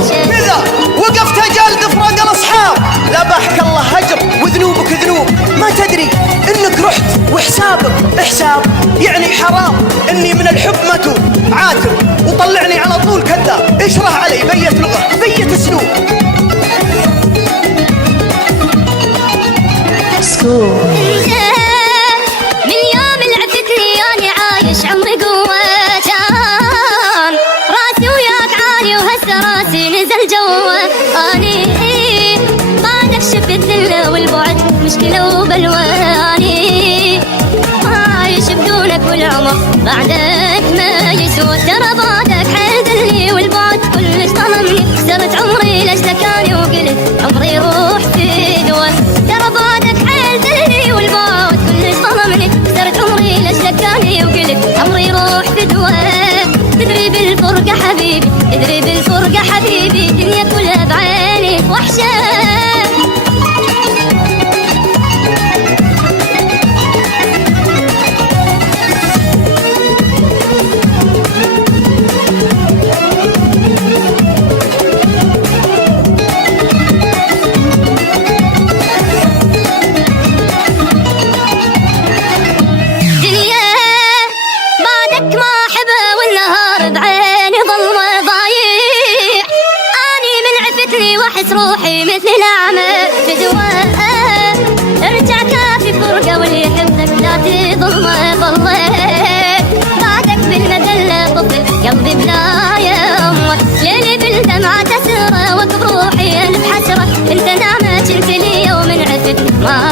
إذا وقفت جلد فراق الأصحاب ذبحك الله هجر وذنوبك ذنوب. ما تدري إنك رحت وحسابك حساب، يعني حرام إني من الحب متوب عاتب وطلعني على طول كذاب. اشرح علي بيت لغة بيت أسلوب. من يوم لعبت لي أنا عايش عمري قوة جان راسي وياك عالي وهسه راسي نزل جوه. أني بعدك شفت الذلة والبعد مشكلة وبلوى. أني عايش بدونك والعمر بعدك ما يسوى. ترى بعدك حيل ذلي والبعد كلش ظلمني. خسرت عمري لأجلك أنا وقلت عمري روح في دوا. ترى بعدك حيل ذلي والبعد كلش ظلمني. خسرت عمري لأجلك أنا وقلت عمري روح في دوا. تدري بالفرقة حبيبي تدري بالفرقة حبيبي الدنيا كلها بعينك وحشة. روحي مثل الأعمى في دواء. ارجع كافي فرقة واللي يحبك لا تظلمه. ضليت بعدك بالمذلة طفل قلبي بلا يمه. ليلي بالدمعة تسرى وقف روحي ألف حسرة. انت نامت انت لي يوم عفت ما